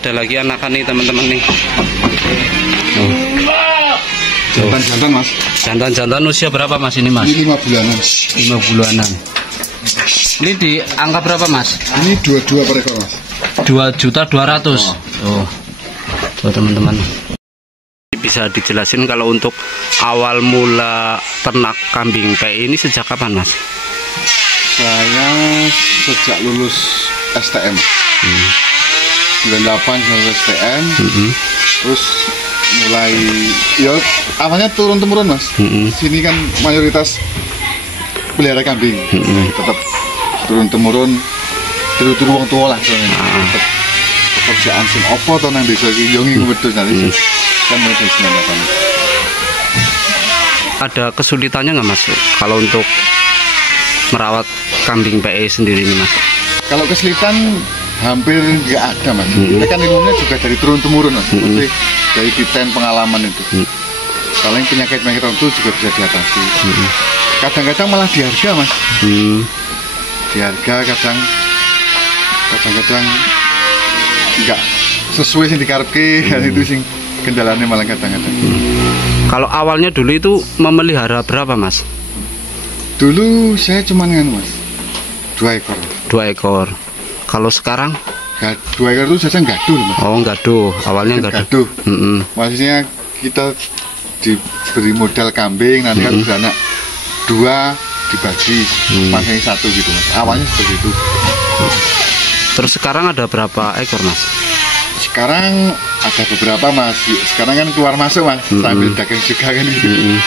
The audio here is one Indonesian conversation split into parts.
ada lagi anakan nih teman-teman nih. Jantan-jantan mas. Jantan-jantan usia berapa mas ini mas? Ini 5 bulanan. 5 bulanan. Ini di angka berapa mas? Ini 22 per ekor mas. 2.200.000. Oh, tuh teman-teman. Bisa dijelasin kalau untuk awal mula ternak kambing PI ini sejak kapan mas? Saya sejak lulus STM. 98 lulus STM. Terus mulai ya awalnya turun-temurun mas. Sini kan mayoritas pelihara kambing. Tetap turun-temurun tiru-tiru wong tua lah soalnya. Tetap pekerjaan sing opo to nang desa iki yo ngingu wedhus nanti. Kan mulai dari 98. Ada kesulitannya nggak mas kalau untuk merawat kambing PE sendiri ini mas? Kalau kesulitan hampir nggak ada mas. Kita kan ilmunya juga dari turun temurun mas. Dari titen pengalaman itu. Paling penyakit-penyakit itu juga bisa diatasi. Kadang-kadang malah di harga mas. Di harga kadang-kadang nggak sesuai sing dikarepke. Itu sing kendalanya malah kadang-kadang. Kalau awalnya dulu itu memelihara berapa mas? Dulu saya cuma mas 2 ekor. 2 ekor. Kalau sekarang? 2 ekor itu saja gaduh mas. Oh gaduh, awalnya gaduh. Maksudnya kita diberi modal kambing, nanti kan beranak 2 dibagi, pasangnya 1 gitu mas. Awalnya seperti itu. Terus sekarang ada berapa ekor mas? Sekarang ada beberapa mas. Sekarang kan keluar masuk mas, sambil dagang juga kan gitu.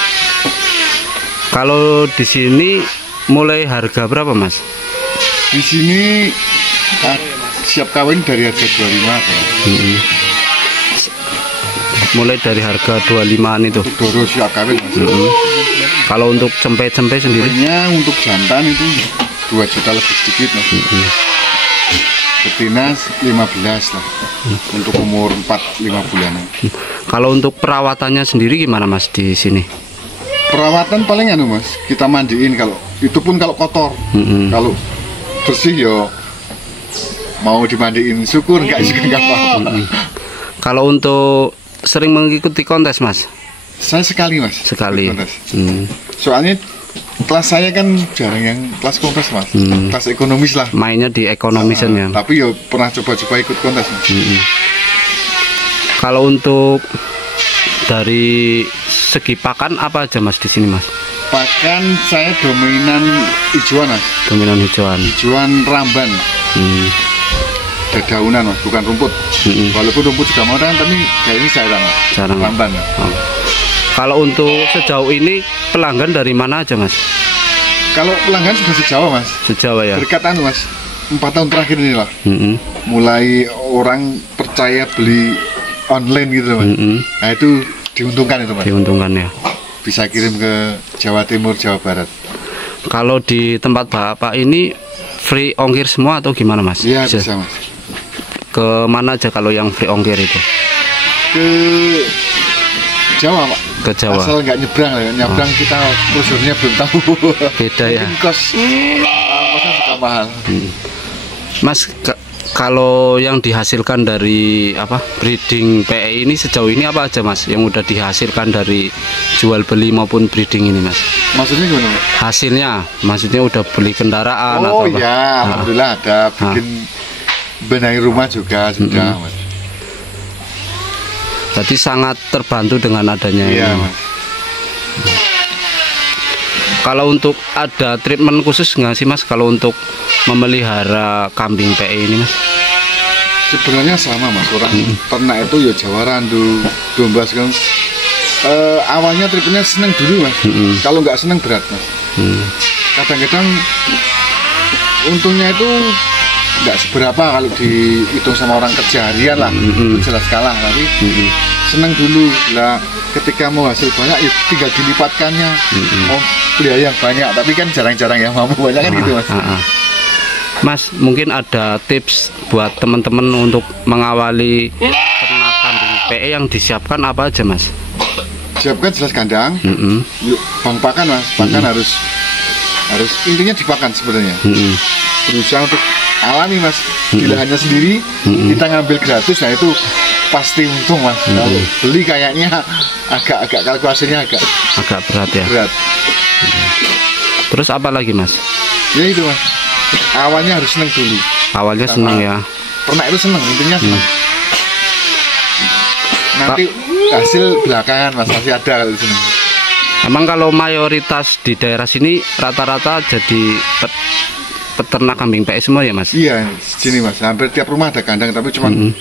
Kalau di sini mulai harga berapa mas? Di sini siap kawin dari harga 25. Mulai dari harga 25an itu. Untuk doro siap kawin mas. Kalau untuk cempe-cempe sendiri? Untuk jantan itu 2 juta lebih sedikit mas. Betina 15 lah. Untuk umur 4-5 bulanan. Kalau untuk perawatannya sendiri gimana mas di sini? Perawatan paling mas, kita mandiin kalau itu pun kalau kotor. Kalau bersih yo mau dimandiin syukur, enggak juga enggak apa-apa. Kalau untuk sering mengikuti kontes mas? Saya sekali mas. Sekali. Soalnya kelas saya kan jarang yang kelas kontes mas. Kelas ekonomis lah. Mainnya di ekonomisan ya. Tapi yo pernah coba-coba ikut kontes mas. Kalau untuk dari segi pakan apa aja mas di sini mas? Pakan saya dominan hijauan mas. Dominan hijauan. Hijauan ramban. Dedaunan mas, bukan rumput. Walaupun rumput juga mau kan, tapi kayak ini jarang mas. Jarang. Ramban. Kalau untuk sejauh ini pelanggan dari mana aja mas? Kalau pelanggan sudah sejauh mas. Sejauh ya. Berkat mas, 4 tahun terakhir inilah. Mulai orang percaya beli online gitu mas. Nah itu diuntungkan itu mas. Diuntungkan ya. Bisa kirim ke Jawa Timur, Jawa Barat. Kalau di tempat bapak ini free ongkir semua atau gimana mas? Iya bisa mas. Ke mana aja kalau yang free ongkir itu? Ke Jawa pak. Ke Jawa. Asal nggak nyebrang ya. Nyebrang kita prosedurnya belum tahu. Beda ya. Kosnya juga mahal. Mas kalau yang dihasilkan dari breeding PE ini sejauh ini apa aja mas yang udah dihasilkan dari jual beli maupun breeding ini mas? Maksudnya gimana mas? Hasilnya maksudnya udah beli kendaraan atau apa? Ya alhamdulillah ada bikin benahi rumah juga sudah mas. Jadi sangat terbantu dengan adanya ini mas. Kalau untuk ada treatment khusus nggak sih mas kalau untuk memelihara kambing PE ini mas? Sebenarnya sama mas, orang ternak itu ya Jawa Randu, domba segala. Awalnya treatmentnya seneng dulu mas, kalau nggak seneng berat mas. Kadang-kadang untungnya itu nggak seberapa kalau dihitung sama orang kerja harian lah, jelas kalah. Tapi seneng dulu lah. Ketika mau hasil banyak ya tinggal dilipatkannya. Pelihara yang banyak, tapi kan jarang-jarang yang mampu banyak kan gitu mas. Mas mungkin ada tips buat teman-teman untuk mengawali ternak kambing PE yang disiapkan apa aja mas? Siapkan jelas kandang, yuk bang pakan mas, pakan harus intinya dipakan sebenarnya. Berusaha untuk alami mas, di lahannya sendiri kita ngambil gratis, nah itu pasti untung mas. Kalau beli kayaknya agak kalkulasinya agak berat ya. Berat. Terus apa lagi mas? Ya itu mas, awalnya harus seneng dulu. Awalnya seneng ya. Ternak itu seneng, intinya seneng. Nanti hasil belakangan mas, masih ada kalau seneng. Emang kalau mayoritas di daerah sini rata-rata jadi peternak kambing PE semua ya mas? Iya, sini mas, hampir tiap rumah ada kandang, tapi cuman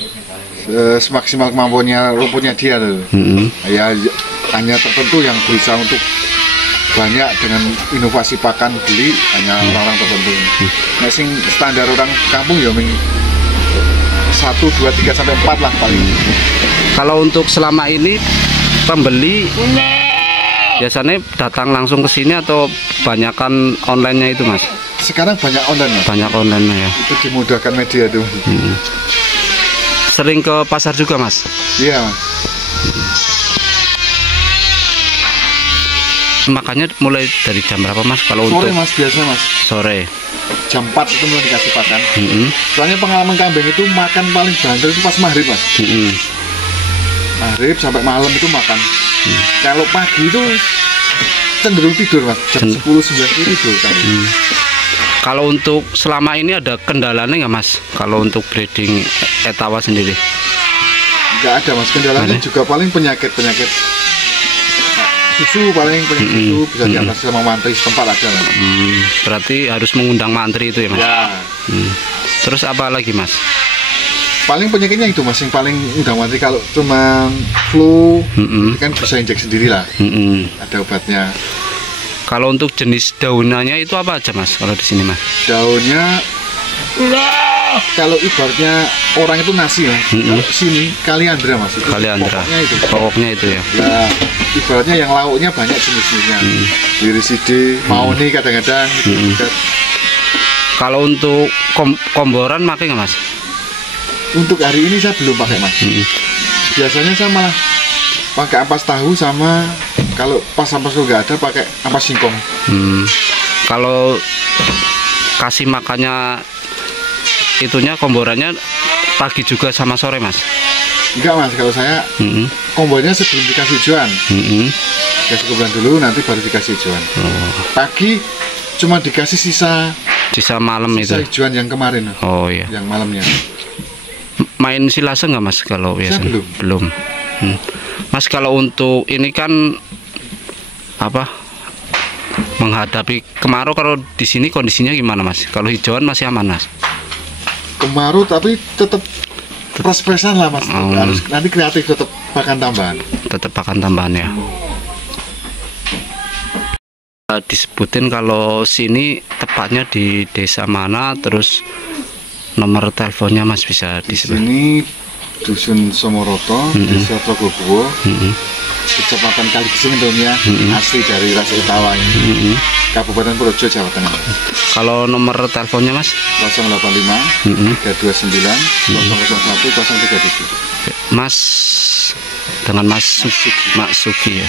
semaksimal kemampuannya rumputnya dia tuh. Ya hanya tertentu yang bisa untuk banyak dengan inovasi pakan beli, hanya orang-orang tertentu. Nah, sing standar orang kampung ya 1, 2, 3 sampai 4 lah paling. Kalau untuk selama ini pembeli biasanya datang langsung ke sini atau banyakan online-nya itu mas? Sekarang banyak online mas. Banyak online ya. Itu dimudahkan media tuh. Sering ke pasar juga mas? Iya mas. Makanya mulai dari jam berapa mas? Kalau sore untuk mas, biasanya mas. Sore. Jam 4 itu mulai dikasih pakan. Soalnya pengalaman kambing itu makan paling banter itu pas maghrib mas. Maghrib sampai malam itu makan. Kalau pagi itu cenderung tidur mas, jam 10, 9 tidur kan. Kalau untuk selama ini ada kendalanya nggak mas? Kalau untuk breeding Etawa sendiri? Nggak ada mas, kendalanya juga paling penyakit susu, paling penyakit susu bisa diatasi sama mantri setempat aja mas. Berarti harus mengundang mantri itu ya mas? Ya. Terus apa lagi mas? Paling penyakitnya itu mas, yang paling undang mantri. Kalau cuma flu kan bisa injek sendiri lah, ada obatnya. Kalau untuk jenis daunannya itu apa aja mas kalau di sini mas? Daunnya kalau ibaratnya orang itu nasi ya, kalau sini kaliandra mas. Itu kaliandra. Pokoknya itu ya. Ya ibaratnya yang lauknya banyak jenis-jenisnya. Liriside, maoni kadang-kadang. Kalau untuk komboran pakai nggak mas? Untuk hari ini saya belum pakai mas. Biasanya saya malah pakai ampas tahu, sama kalau pas ampas nggak ada pakai ampas singkong. Kalau kasih makannya itunya komborannya pagi juga sama sore mas? Enggak mas, kalau saya kombornya sebelum dikasih hijauan. Kasih komboran dulu, nanti baru dikasih hijauan. Pagi cuma dikasih sisa malam itu. Sisa hijauan yang kemarin. Oh iya. Yang malamnya. Main silase nggak mas kalau biasa? Belum. Mas kalau untuk ini kan apa? Menghadapi kemarau, kalau di sini kondisinya gimana mas? Kalau hijauan masih aman mas? Kemarau tapi tetap pres-presan lah mas. Harus nanti kreatif, tetap pakan tambahan. Tetap pakan tambahan ya. Disebutin kalau sini tepatnya di desa mana, terus nomor teleponnya mas bisa disebut? Ini Dusun Somoroto, Desa Trogobuwo, Kecamatan Kaligesing tentunya, asli dari ras Etawa ini, Kabupaten Purworejo, Jawa Tengah. Kalau nomor teleponnya mas? 085 329 001 037. Mas dengan Mas Sugi ya.